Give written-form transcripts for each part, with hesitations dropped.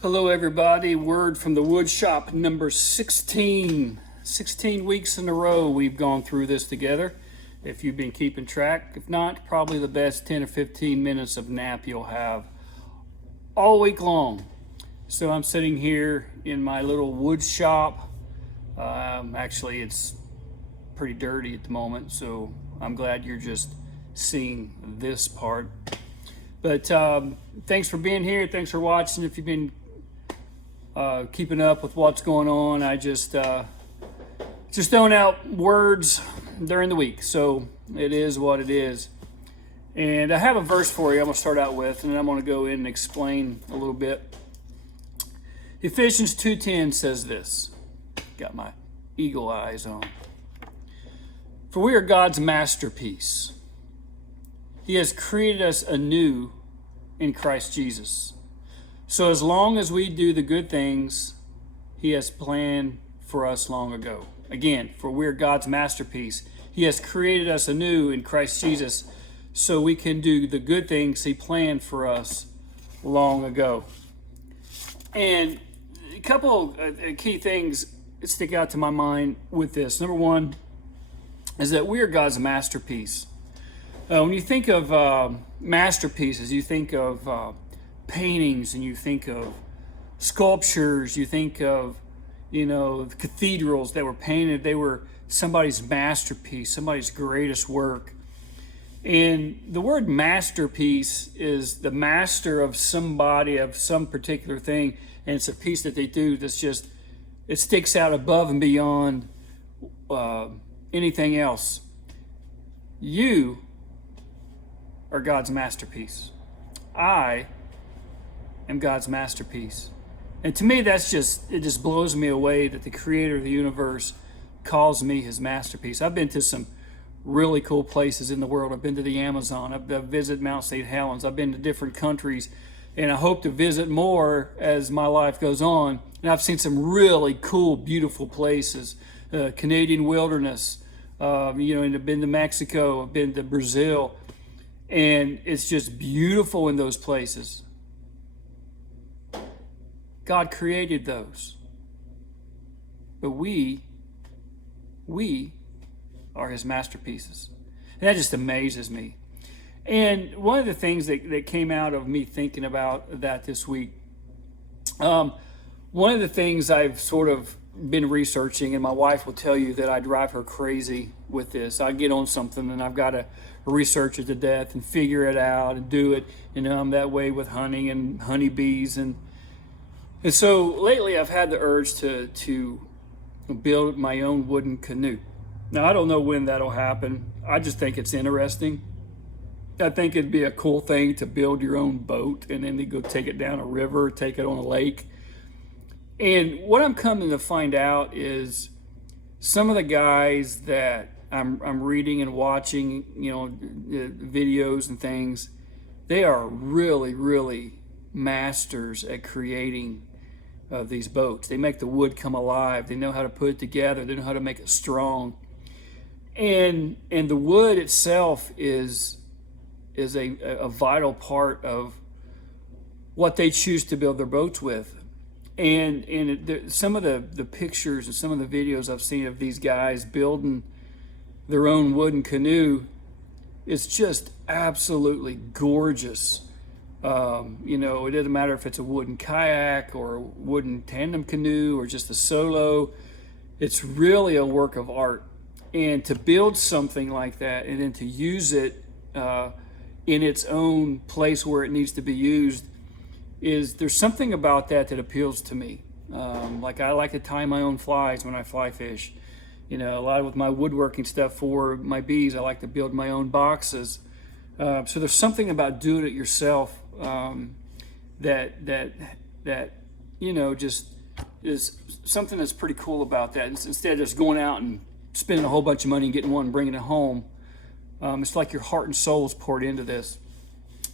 Hello, everybody. Word from the Woodshop number 16. 16 weeks in a row we've gone through this together. If you've been keeping track, if not, probably the best 10 or 15 minutes of nap you'll have all week long. So I'm sitting here in my little wood shop. Actually, it's pretty dirty at the moment, so I'm glad you're just seeing this part. But thanks for being here. Thanks for watching. If you've been keeping up with what's going on, I just throwing out words during the week. So it is what it is. And I have a verse for you I'm going to start out with, and then I'm going to go in and explain a little bit. Ephesians 2:10 says this. Got my eagle eyes on. For we are God's masterpiece. He has created us anew in Christ Jesus. So as long as we do the good things He has planned for us long ago. Again, for we are God's masterpiece. He has created us anew in Christ Jesus so we can do the good things He planned for us long ago. And a couple key things that stick out to my mind with this. Number one is that we are God's masterpiece. When you think of masterpieces, you think of paintings, and you think of sculptures, you think of, cathedrals that were painted. They were somebody's masterpiece, somebody's greatest work. And the word masterpiece is the master of somebody, of some particular thing, and it's a piece that they do that's just, it sticks out above and beyond anything else. You are God's masterpiece. I am God's masterpiece. And to me, it just blows me away that the creator of the universe calls me his masterpiece. I've been to some really cool places in the world. I've been to the Amazon. I've visited Mount St. Helens. I've been to different countries, and I hope to visit more as my life goes on. And I've seen some really cool, beautiful places. Canadian wilderness, and I've been to Mexico. I've been to Brazil. And it's just beautiful in those places. God created those. But we are His masterpieces. And that just amazes me. And one of the things that came out of me thinking about that this week, one of the things I've sort of been researching, and my wife will tell you that I drive her crazy with this. I get on something and I've got to research it to death and figure it out and do it. I'm that way with hunting and honeybees. And so lately I've had the urge to build my own wooden canoe. Now, I don't know when that'll happen. I just think it's interesting. I think it'd be a cool thing to build your own boat and then to go take it down a river, take it on a lake. And what I'm coming to find out is some of the guys that I'm reading and watching, videos and things, they are really, really masters at creating these boats. They make the wood come alive. They know how to put it together. They know how to make it strong. And the wood itself is a vital part of what they choose to build their boats with. And some of the pictures and some of the videos I've seen of these guys building their own wooden canoe is just absolutely gorgeous. It doesn't matter if it's a wooden kayak or a wooden tandem canoe or just a solo. It's really a work of art. And to build something like that and then to use it in its own place where it needs to be used, there's something about that appeals to me. Like I like to tie my own flies when I fly fish. A lot with my woodworking stuff for my bees, I like to build my own boxes. So there's something about doing it yourself that just is something that's pretty cool about that. Instead of just going out and spending a whole bunch of money and getting one and bringing it home, it's like your heart and soul is poured into this.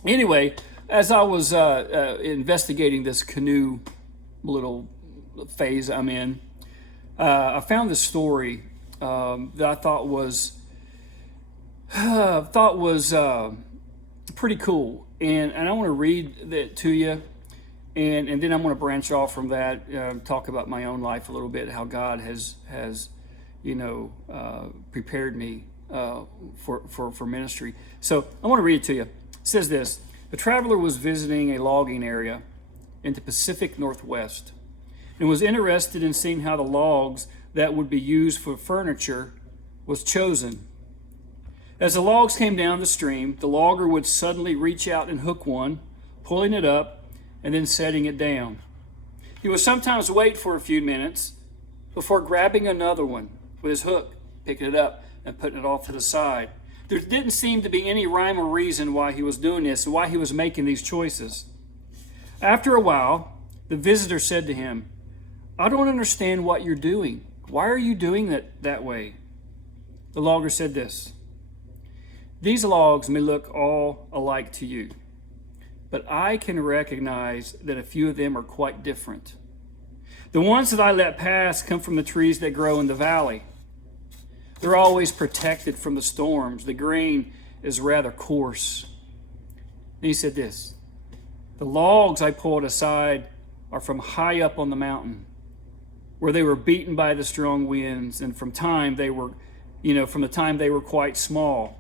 Anyway, as I was investigating this canoe little phase I'm in, I found this story that I thought was pretty cool, and I want to read that to you. And then I'm going to branch off from that, talk about my own life a little bit, how God has prepared me for ministry. So I want to read it to you. It says this: a traveler was visiting a logging area in the Pacific Northwest and was interested in seeing how the logs that would be used for furniture was chosen. As the logs came down the stream, the logger would suddenly reach out and hook one, pulling it up and then setting it down. He would sometimes wait for a few minutes before grabbing another one with his hook, picking it up and putting it off to the side. There didn't seem to be any rhyme or reason why he was doing this, why he was making these choices. After a while, the visitor said to him, "I don't understand what you're doing. Why are you doing it that way?" The logger said this: "These logs may look all alike to you, but I can recognize that a few of them are quite different. The ones that I let pass come from the trees that grow in the valley. They're always protected from the storms. The grain is rather coarse." And he said this: "The logs I pulled aside are from high up on the mountain, where they were beaten by the strong winds, and from the time they were quite small.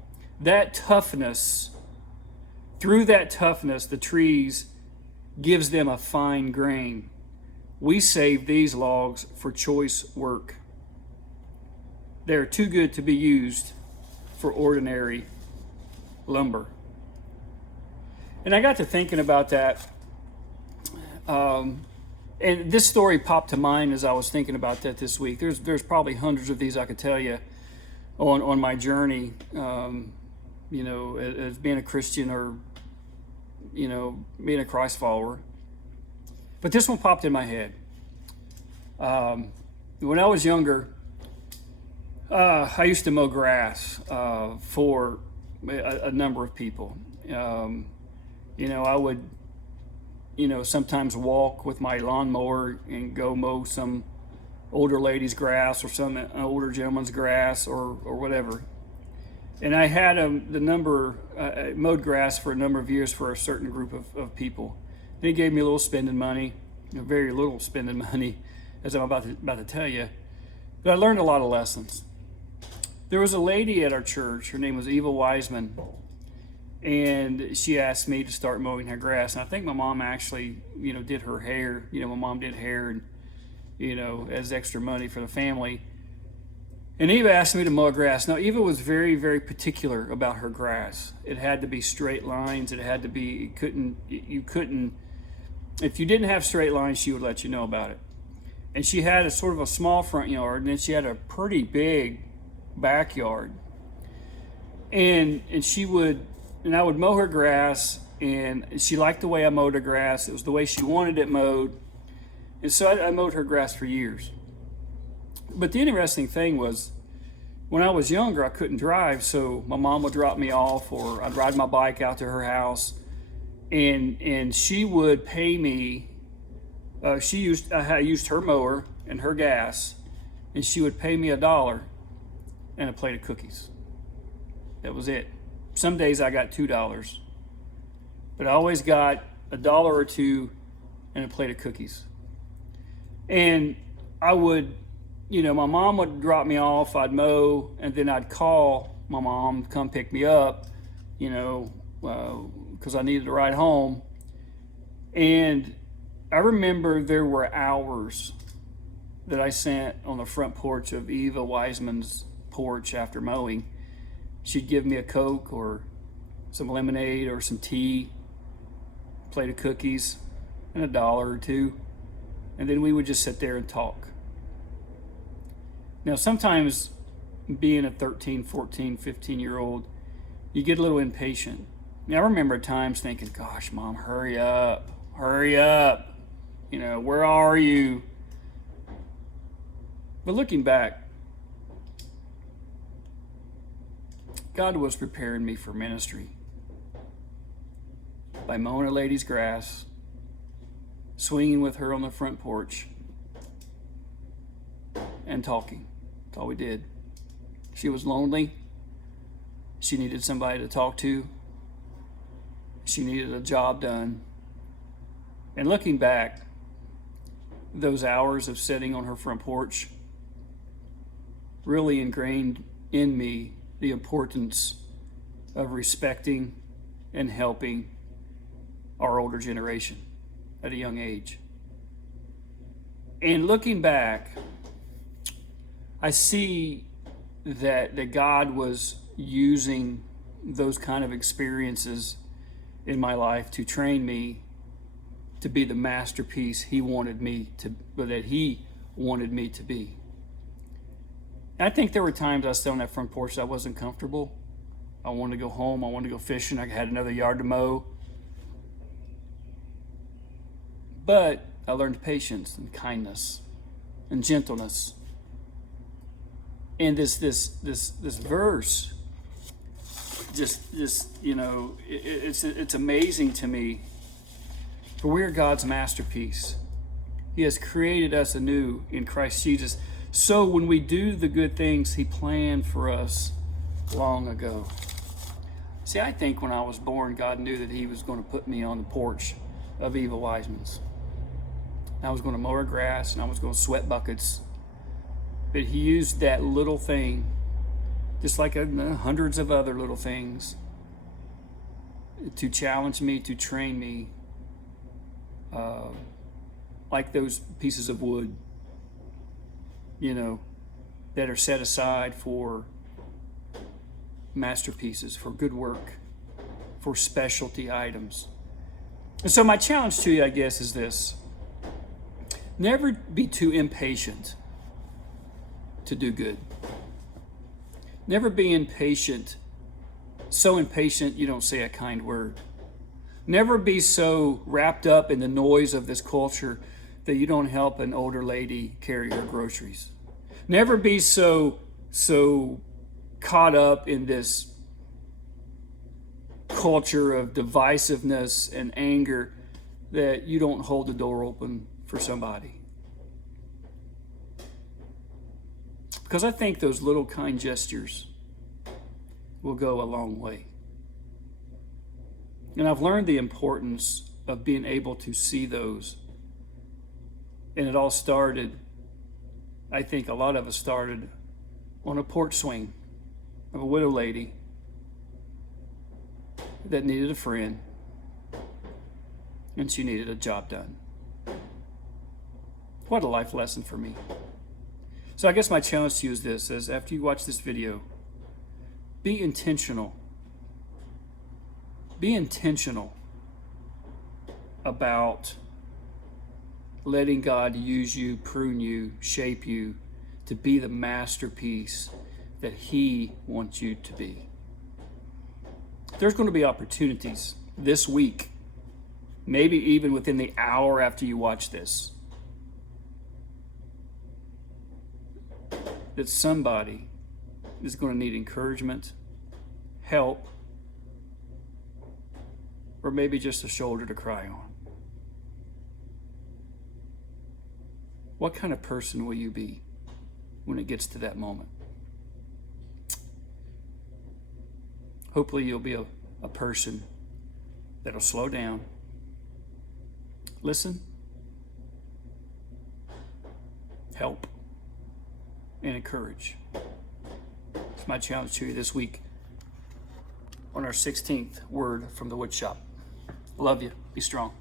Through that toughness, the trees gives them a fine grain. We save these logs for choice work. They're too good to be used for ordinary lumber." And I got to thinking about that. And this story popped to mind as I was thinking about that this week. There's probably hundreds of these I could tell you on my journey, as being a Christian or, being a Christ follower. But this one popped in my head. When I was younger, I used to mow grass for a number of people. I would, sometimes walk with my lawnmower and go mow some older lady's grass or some older gentleman's grass or whatever. And I had mowed grass for a number of years for a certain group of people. They gave me a little spending money, very little spending money, as I'm about to tell you. But I learned a lot of lessons. There was a lady at our church. Her name was Eva Wiseman. And she asked me to start mowing her grass. And I think my mom actually, did her hair. My mom did hair and, as extra money for the family. And Eva asked me to mow grass. Now, Eva was very, very particular about her grass. It had to be straight lines. It had to be, you couldn't, if you didn't have straight lines, she would let you know about it. And she had a sort of a small front yard, and then she had a pretty big backyard. And I would mow her grass, and she liked the way I mowed her grass. It was the way she wanted it mowed. And so I mowed her grass for years. But the interesting thing was, when I was younger, I couldn't drive, so my mom would drop me off, or I'd ride my bike out to her house, and she would pay me. I used her mower and her gas, and she would pay me $1 and a plate of cookies. That was it. Some days I got $2, but I always got $1 or $2 and a plate of cookies. And I would, my mom would drop me off, I'd mow, and then I'd call my mom to come pick me up, because I needed to ride home. And I remember there were hours that I spent on the front porch of Eva Wiseman's porch after mowing. She'd give me a Coke or some lemonade or some tea, a plate of cookies, and $1 or $2. And then we would just sit there and talk. Now, sometimes being a 13, 14, 15-year-old, you get a little impatient. Now, I remember times thinking, gosh, Mom, hurry up. Where are you? But looking back, God was preparing me for ministry by mowing a lady's grass, swinging with her on the front porch, and talking. That's all we did. She was lonely. She needed somebody to talk to. She needed a job done. And looking back, those hours of sitting on her front porch really ingrained in me the importance of respecting and helping our older generation at a young age. And looking back, I see that God was using those kind of experiences in my life to train me to be the masterpiece He wanted me to be. And I think there were times I was sitting on that front porch that I wasn't comfortable. I wanted to go home. I wanted to go fishing. I had another yard to mow. But I learned patience and kindness and gentleness. And this verse, it's amazing to me. For we are God's masterpiece. He has created us anew in Christ Jesus. So when we do the good things He planned for us long ago. See, I think when I was born, God knew that He was going to put me on the porch of Eva Wiseman's. I was going to mow her grass and I was going to sweat buckets. But He used that little thing, just like hundreds of other little things, to challenge me, to train me, like those pieces of wood, that are set aside for masterpieces, for good work, for specialty items. And so my challenge to you, I guess, is this. Never be too impatient to do good. Never be impatient, so impatient you don't say a kind word. Never be so wrapped up in the noise of this culture that you don't help an older lady carry her groceries. Never be so caught up in this culture of divisiveness and anger that you don't hold the door open for somebody. Because I think those little kind gestures will go a long way. And I've learned the importance of being able to see those. And it all started, I think a lot of us started on a porch swing of a widow lady that needed a friend, and she needed a job done. What a life lesson for me. So I guess my challenge to you is this, as after you watch this video, be intentional. Be intentional about letting God use you, prune you, shape you to be the masterpiece that He wants you to be. There's going to be opportunities this week, maybe even within the hour after you watch this, that somebody is going to need encouragement, help, or maybe just a shoulder to cry on. What kind of person will you be when it gets to that moment? Hopefully you'll be a person that'll slow down, listen, help, and encourage. It's my challenge to you this week on our 16th word from the Woodshop. Love you. Be strong.